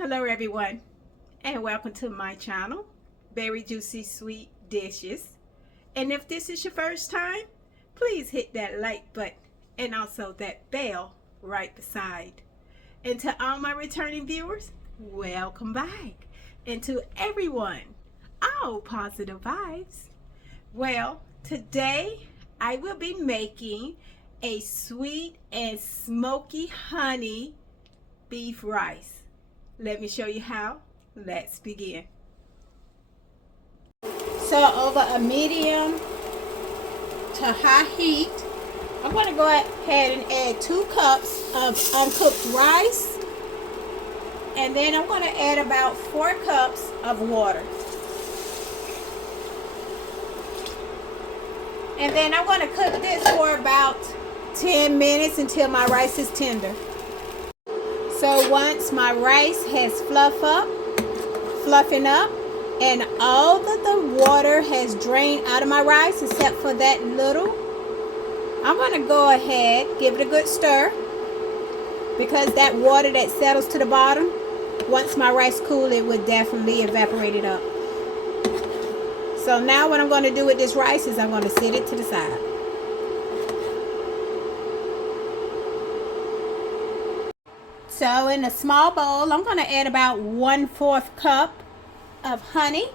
Hello everyone, and welcome to my channel, Very Juicy Sweet Dishes. And if this is your first time, please hit that like button and also that bell right beside. And to all my returning viewers, welcome back. And to everyone, all positive vibes. Well, today I will be making a sweet and smoky honey beef rice. Let me show you how. Let's begin. So over a medium to high heat, I'm going to go ahead and add 2 cups of uncooked rice. And then I'm going to add about 4 cups of water. And then I'm going to cook this for about 10 minutes until my rice is tender. So once my rice has fluffing up, and all of the water has drained out of my rice except for that little, I'm going to go ahead, give it a good stir, because that water that settles to the bottom, once my rice cools, it would definitely evaporate it up. So now what I'm going to do with this rice is I'm going to set it to the side. So in a small bowl, I'm going to add about 1/4 cup of honey.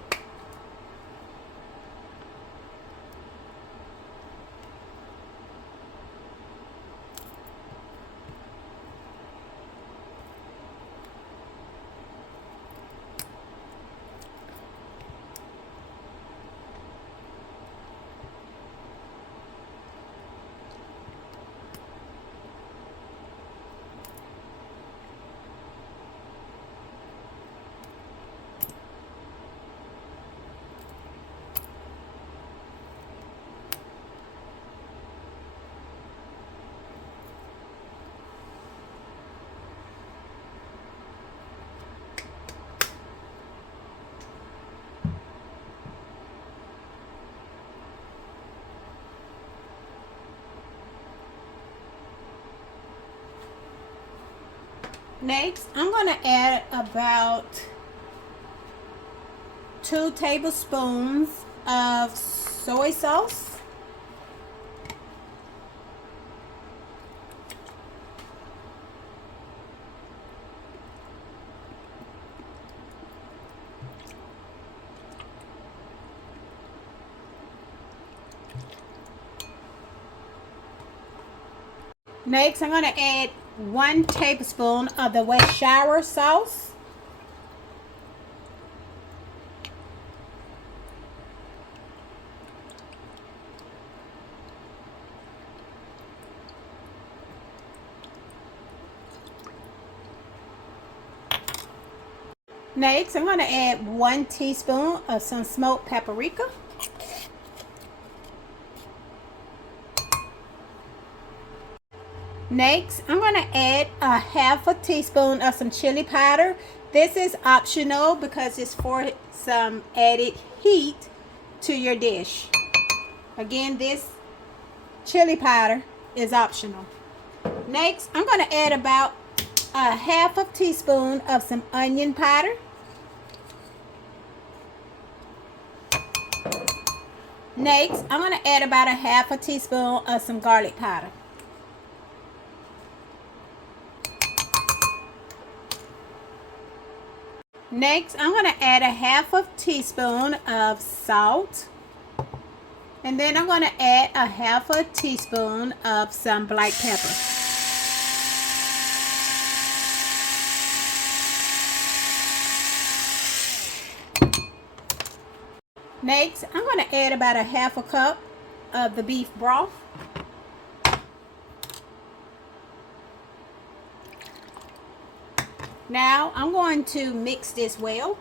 Next, I'm going to add about 2 tablespoons of soy sauce. Next, I'm going to add 1 tablespoon of the worchershire sauce. Next, I'm going to add 1 teaspoon of some smoked paprika. Next, I'm going to add a 1/2 teaspoon of some chili powder. This is optional because it's for some added heat to your dish. Again, this chili powder is optional. Next, I'm going to add about a 1/2 teaspoon of some onion powder. Next, I'm going to add about a 1/2 teaspoon of some garlic powder. Next, I'm going to add a 1/2 teaspoon of salt. And then I'm going to add a 1/2 teaspoon of some black pepper. Next, I'm going to add about a 1/2 cup of the beef broth. Now, I'm going to mix this well.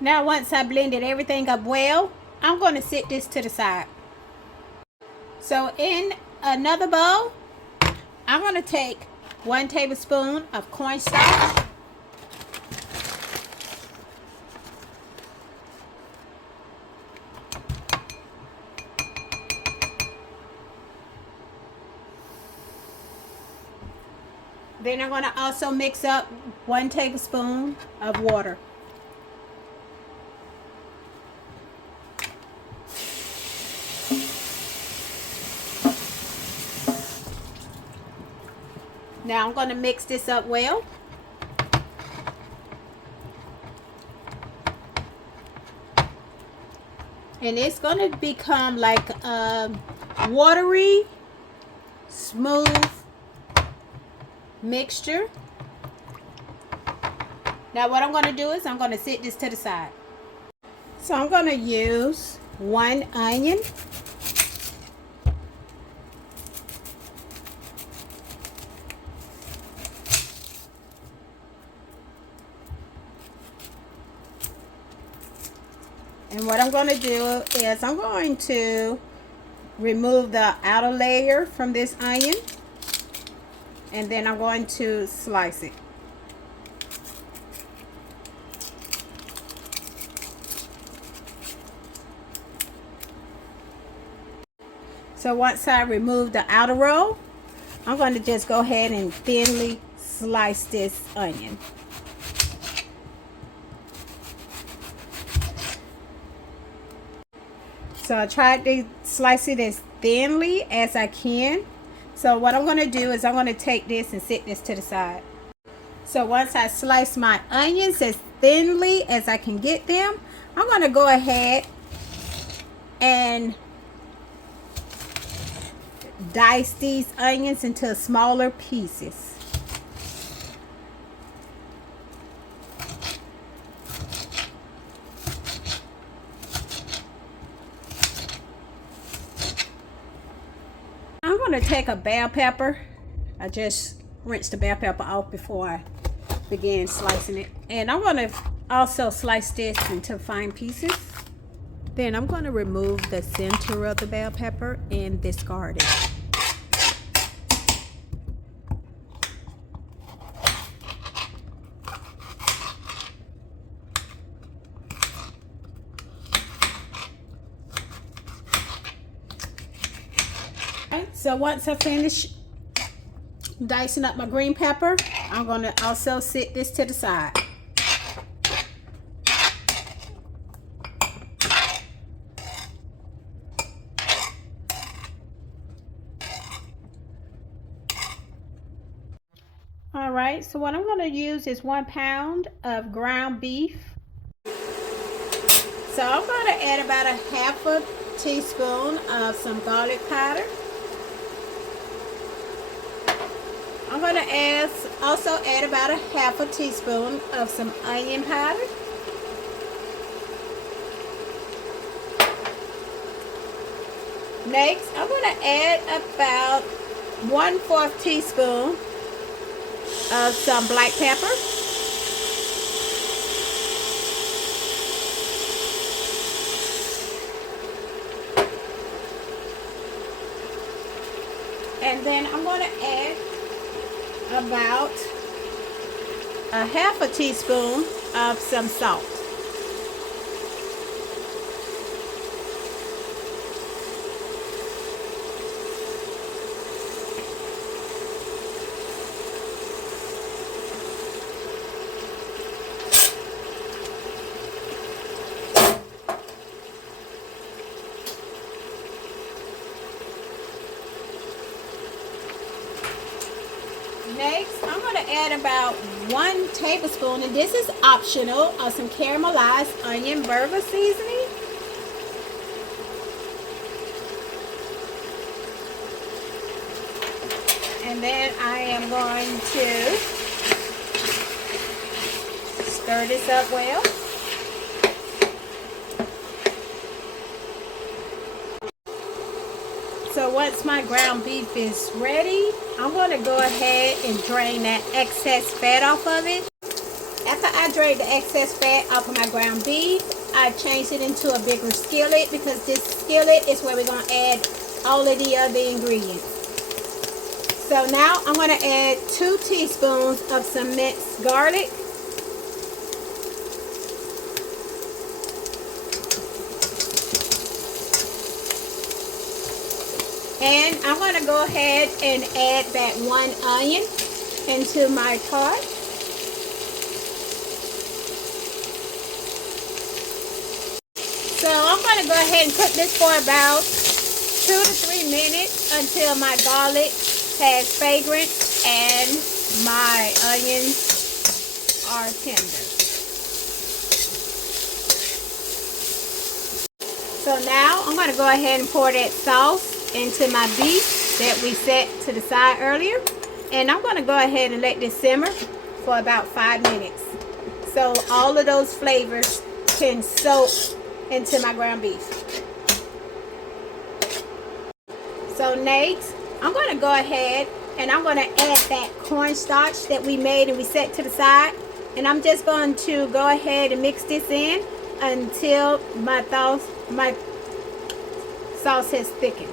Now, once I blended everything up well, I'm going to set this to the side. So, in another bowl, I'm going to take 1 tablespoon of cornstarch. Then I'm going to also mix up 1 tablespoon of water. Now I'm going to mix this up well. And it's going to become like a watery, smooth mixture. Now what I'm going to do is I'm going to set this to the side. So I'm going to use 1 onion. And what I'm going to do is I'm going to remove the outer layer from this onion, and then I'm going to slice it. So once I remove the outer roll, I'm going to just go ahead and thinly slice this onion. So I tried to slice it as thinly as I can. So what I'm going to do is I'm going to take this and set this to the side. So once I slice my onions as thinly as I can get them, I'm going to go ahead and dice these onions into smaller pieces. I'm going to take a bell pepper. I just rinsed the bell pepper off before I began slicing it. And I'm going to also slice this into fine pieces. Then I'm going to remove the center of the bell pepper and discard it. So once I finish dicing up my green pepper, I'm going to also set this to the side. All right, so what I'm going to use is 1 pound of ground beef. So I'm going to add about a 1/2 teaspoon of some garlic powder. I'm going to also add about a 1/2 teaspoon of some onion powder. Next, I'm going to add about 1/4 teaspoon of some black pepper. And then I'm going to add about a 1/2 teaspoon of some salt. Next, I'm going to add about 1 tablespoon, and this is optional, of some caramelized onion burger seasoning. And then I am going to stir this up well. So once my ground beef is ready, I'm going to go ahead and drain that excess fat off of it. After I drain the excess fat off of my ground beef, I changed it into a bigger skillet, because this skillet is where we're going to add all of the other ingredients. So now I'm going to add 2 teaspoons of some minced garlic. And I'm going to go ahead and add that 1 onion. into my pot. So I'm going to go ahead and cook this for about 2 to 3 minutes until my garlic has fragrance and my onions are tender. So now I'm going to go ahead and pour that sauce into my beef that we set to the side earlier. And I'm going to go ahead and let this simmer for about 5 minutes. So all of those flavors can soak into my ground beef. So next, I'm going to go ahead and I'm going to add that cornstarch that we made and we set to the side. And I'm just going to go ahead and mix this in until my sauce has thickened.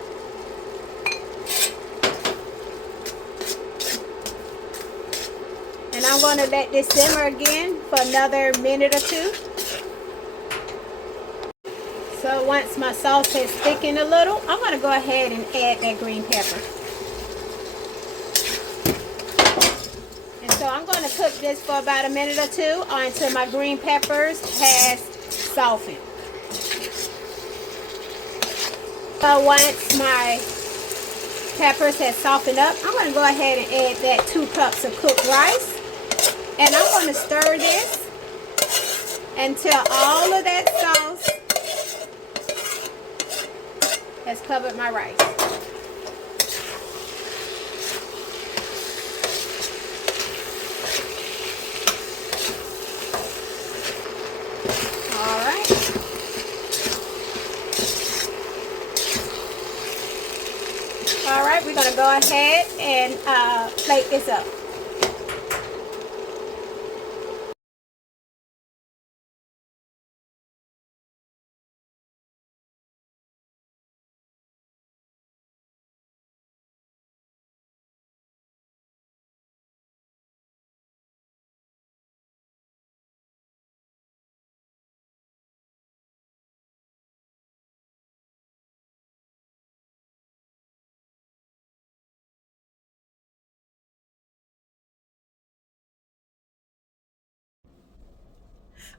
And I'm going to let this simmer again for another minute or 2. So once my sauce has thickened a little, I'm going to go ahead and add that green pepper. And so I'm going to cook this for about a minute or 2 until my green peppers has softened. So once my peppers have softened up, I'm going to go ahead and add that 2 cups of cooked rice. And I'm going to stir this until all of that sauce has covered my rice. All right, we're going to go ahead and plate this up.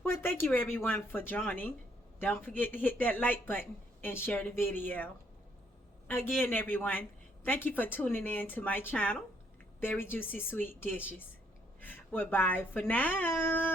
Well, thank you everyone for joining. Don't forget to hit that like button and share the video. Again, everyone, thank you for tuning in to my channel, Very Juicy Sweet Dishes. Well, bye for now.